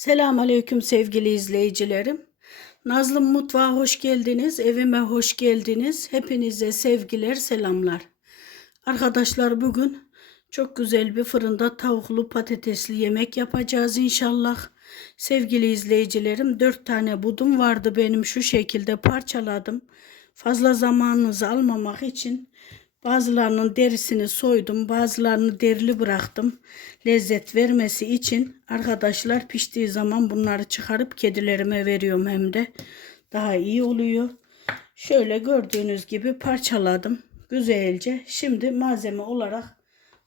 Selamünaleyküm sevgili izleyicilerim. Nazlım Mutfağa hoş geldiniz. Evime hoş geldiniz. Hepinize sevgiler, selamlar. Arkadaşlar bugün çok güzel bir fırında tavuklu patatesli yemek yapacağız inşallah. Sevgili izleyicilerim, dört tane budum vardı benim şu şekilde parçaladım. Fazla zamanınızı almamak için Bazılarının derisini soydum, bazılarını derili bıraktım. Lezzet vermesi için arkadaşlar piştiği zaman bunları çıkarıp kedilerime veriyorum hem de daha iyi oluyor. Şöyle gördüğünüz gibi parçaladım güzelce. Şimdi malzeme olarak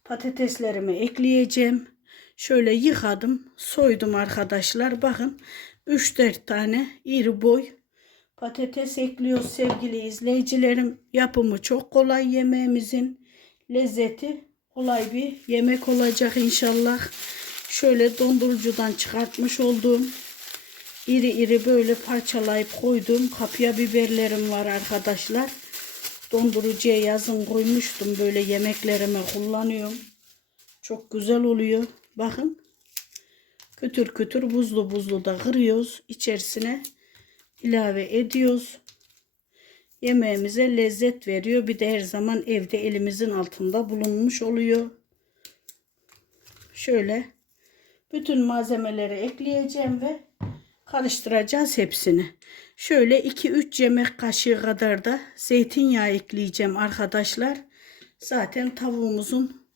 patateslerimi ekleyeceğim. Şöyle yıkadım, soydum arkadaşlar. Bakın 3-4 tane iri boy Patates ekliyoruz sevgili izleyicilerim. Yapımı çok kolay yemeğimizin. Lezzeti kolay bir yemek olacak inşallah. Şöyle dondurucudan çıkartmış olduğum iri iri böyle parçalayıp koyduğum kapya biberlerim var arkadaşlar. Dondurucuya yazın koymuştum böyle yemeklerime kullanıyorum. Çok güzel oluyor. Bakın. Kütür kütür buzlu buzlu da kırıyoruz. içerisine ilave ediyoruz. Yemeğimize lezzet veriyor. Bir de her zaman evde elimizin altında bulunmuş oluyor. Şöyle bütün malzemeleri ekleyeceğim ve karıştıracağız hepsini. Şöyle 2-3 yemek kaşığı kadar da zeytinyağı ekleyeceğim arkadaşlar. Zaten tavuğumuzun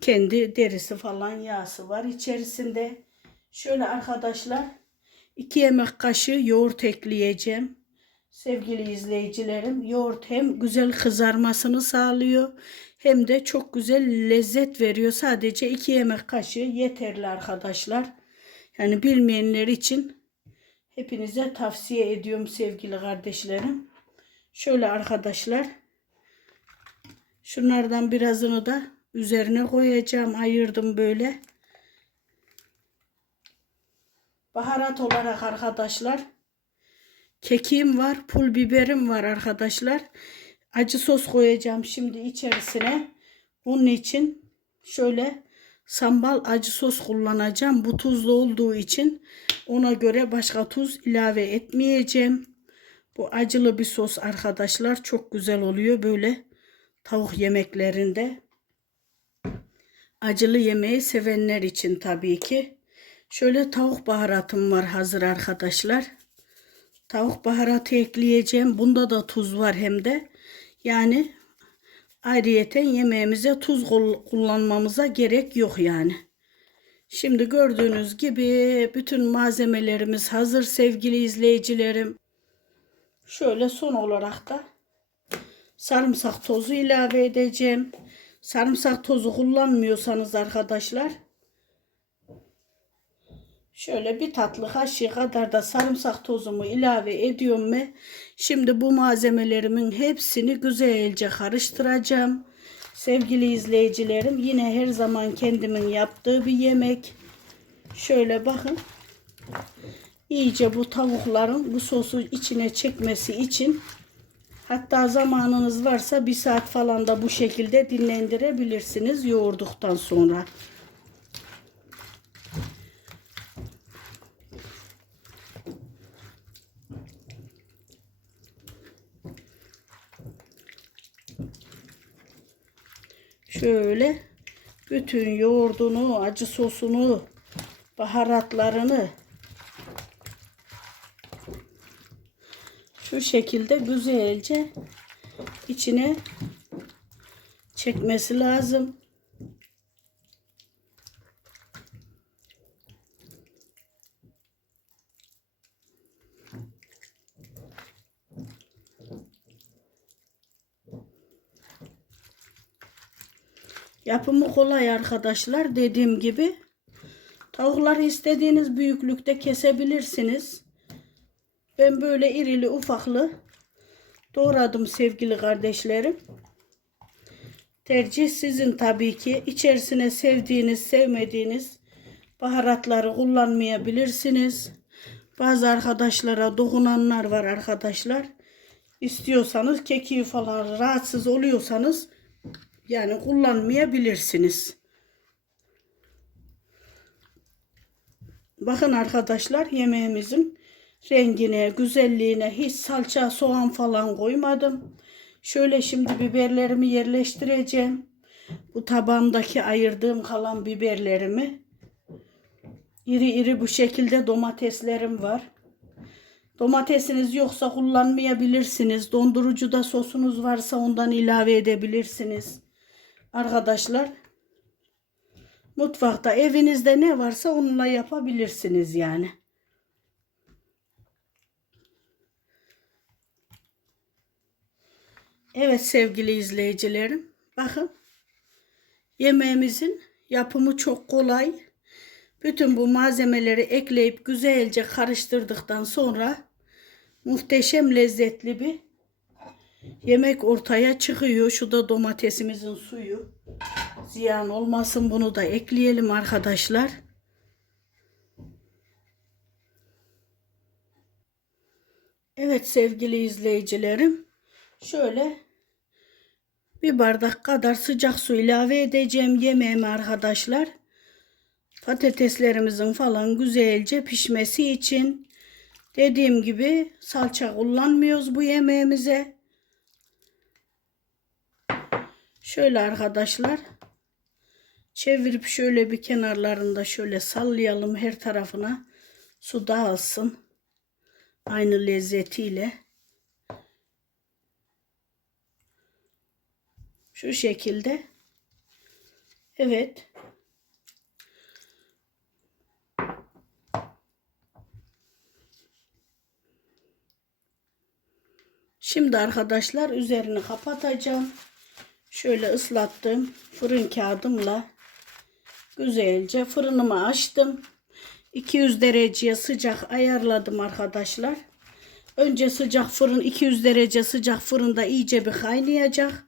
kendi derisi falan yağsı var içerisinde. Şöyle arkadaşlar 2 yemek kaşığı yoğurt ekleyeceğim. Sevgili izleyicilerim, yoğurt hem güzel kızarmasını sağlıyor hem de çok güzel lezzet veriyor. Sadece 2 yemek kaşığı yeterli arkadaşlar. Yani bilmeyenler için hepinize tavsiye ediyorum sevgili kardeşlerim. Şöyle arkadaşlar şunlardan birazını da üzerine koyacağım. Ayırdım böyle. Baharat olarak arkadaşlar kekiğim var, pul biberim var arkadaşlar. Acı sos koyacağım şimdi içerisine. Bunun için şöyle sambal acı sos kullanacağım. Bu tuzlu olduğu için ona göre başka tuz ilave etmeyeceğim. Bu acılı bir sos arkadaşlar. Çok güzel oluyor böyle tavuk yemeklerinde. Acılı yemeği sevenler için tabii ki. Şöyle tavuk baharatım var hazır arkadaşlar. Tavuk baharatı ekleyeceğim. Bunda da tuz var hem de. Yani ayrıyeten yemeğimize tuz kullanmamıza gerek yok yani. Şimdi gördüğünüz gibi bütün malzemelerimiz hazır sevgili izleyicilerim. Şöyle son olarak da sarımsak tozu ilave edeceğim. Sarımsak tozu kullanmıyorsanız arkadaşlar Şöyle bir tatlı kaşığı kadar da sarımsak tozumu ilave ediyorum ve şimdi bu malzemelerimin hepsini güzelce karıştıracağım. Sevgili izleyicilerim yine her zaman kendimin yaptığı bir yemek. Şöyle bakın. İyice bu tavukların bu sosu içine çekmesi için hatta zamanınız varsa bir saat falan da bu şekilde dinlendirebilirsiniz yoğurduktan sonra. Şöyle bütün yoğurdunu, acı sosunu, baharatlarını şu şekilde güzelce içine çekmesi lazım. Yapımı kolay arkadaşlar. Dediğim gibi tavukları istediğiniz büyüklükte kesebilirsiniz. Ben böyle irili ufaklı doğradım sevgili kardeşlerim. Tercih sizin tabii ki. İçerisine sevdiğiniz, sevmediğiniz baharatları kullanmayabilirsiniz. Bazı arkadaşlara dokunanlar var arkadaşlar. İstiyorsanız kekiği falan rahatsız oluyorsanız yani kullanmayabilirsiniz. Bakın arkadaşlar yemeğimizin rengine, güzelliğine hiç salça, soğan falan koymadım. Şöyle şimdi biberlerimi yerleştireceğim. Bu tabağımdaki ayırdığım kalan biberlerimi. İri iri bu şekilde domateslerim var. Domatesiniz yoksa kullanmayabilirsiniz. Dondurucuda sosunuz varsa ondan ilave edebilirsiniz. Arkadaşlar mutfakta evinizde ne varsa onunla yapabilirsiniz yani. Evet sevgili izleyicilerim. Bakın yemeğimizin yapımı çok kolay. Bütün bu malzemeleri ekleyip güzelce karıştırdıktan sonra muhteşem lezzetli bir yemek ortaya çıkıyor. Şu da domatesimizin suyu. Ziyan olmasın bunu da ekleyelim arkadaşlar. Evet sevgili izleyicilerim. Şöyle bir bardak kadar sıcak su ilave edeceğim yemeğime arkadaşlar. Patateslerimizin falan güzelce pişmesi için dediğim gibi salça kullanmıyoruz bu yemeğimize. Şöyle arkadaşlar çevirip şöyle bir kenarlarında şöyle sallayalım her tarafına su dağılsın. Aynı lezzetiyle. Şu şekilde. Evet. Şimdi arkadaşlar üzerini kapatacağım. Şöyle ıslattım fırın kağıdımla güzelce fırınımı açtım. 200 dereceye sıcak ayarladım arkadaşlar. Önce sıcak fırın 200 derece sıcak fırında iyice bir kaynayacak.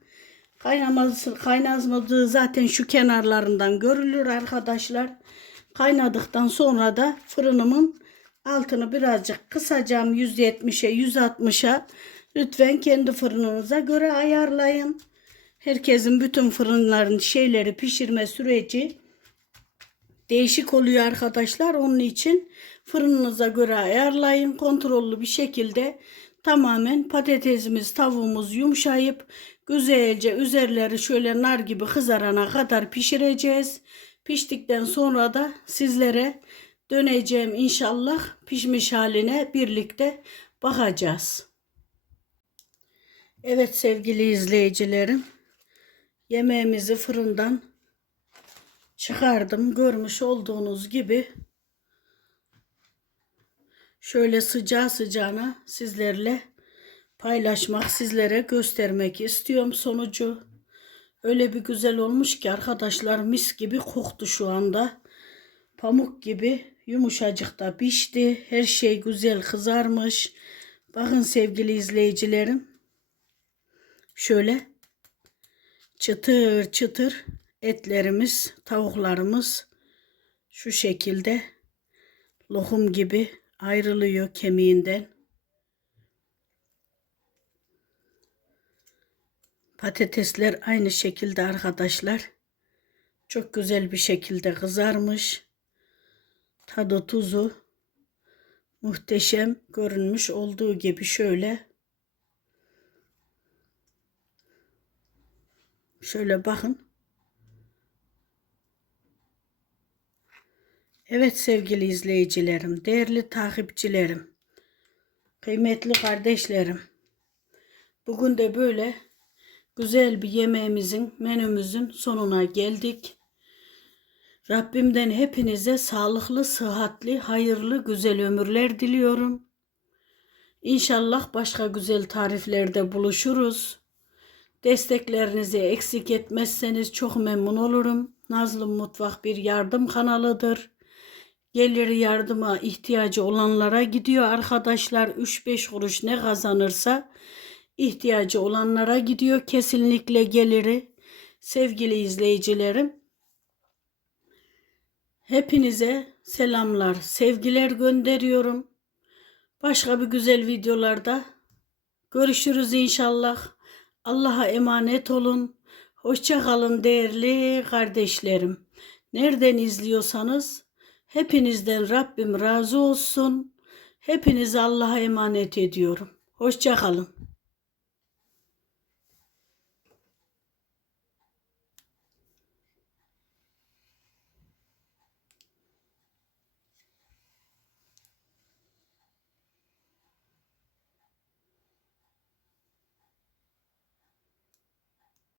Kaynaması, kaynamadığı zaten şu kenarlarından görülür arkadaşlar. Kaynadıktan sonra da fırınımın altını birazcık kısacağım 170'e 160'a. Lütfen kendi fırınınıza göre ayarlayın. Herkesin bütün fırınların şeyleri pişirme süreci değişik oluyor arkadaşlar. Onun için fırınınıza göre ayarlayın. Kontrollü bir şekilde tamamen patatesimiz, tavuğumuz yumuşayıp güzelce üzerleri şöyle nar gibi kızarana kadar pişireceğiz. Piştikten sonra da sizlere döneceğim inşallah pişmiş haline birlikte bakacağız. Evet sevgili izleyicilerim yemeğimizi fırından çıkardım. Görmüş olduğunuz gibi şöyle sıcağı sıcağına sizlerle paylaşmak, sizlere göstermek istiyorum sonucu. Öyle bir güzel olmuş ki arkadaşlar mis gibi koktu şu anda. Pamuk gibi yumuşacık da pişti. Her şey güzel kızarmış. Bakın sevgili izleyicilerim. Şöyle çıtır çıtır etlerimiz, tavuklarımız şu şekilde lokum gibi ayrılıyor kemiğinden. Patatesler aynı şekilde arkadaşlar. Çok güzel bir şekilde kızarmış. Tadı tuzu muhteşem görünmüş olduğu gibi şöyle şöyle bakın. Evet sevgili izleyicilerim, değerli takipçilerim, kıymetli kardeşlerim. Bugün de böyle güzel bir yemeğimizin, menümüzün sonuna geldik. Rabbimden hepinize sağlıklı, sıhhatli, hayırlı, güzel ömürler diliyorum. İnşallah başka güzel tariflerde buluşuruz. Desteklerinizi eksik etmezseniz çok memnun olurum. Nazlı Mutfak bir yardım kanalıdır. Geliri yardıma ihtiyacı olanlara gidiyor arkadaşlar. 3-5 kuruş ne kazanırsa ihtiyacı olanlara gidiyor. Kesinlikle geliri. Sevgili izleyicilerim. Hepinize selamlar, sevgiler gönderiyorum. Başka bir güzel videolarda görüşürüz inşallah. Allah'a emanet olun. Hoşça kalın değerli kardeşlerim. Nereden izliyorsanız Hepinizden Rabbim razı olsun. Hepinizi Allah'a emanet ediyorum. Hoşça kalın.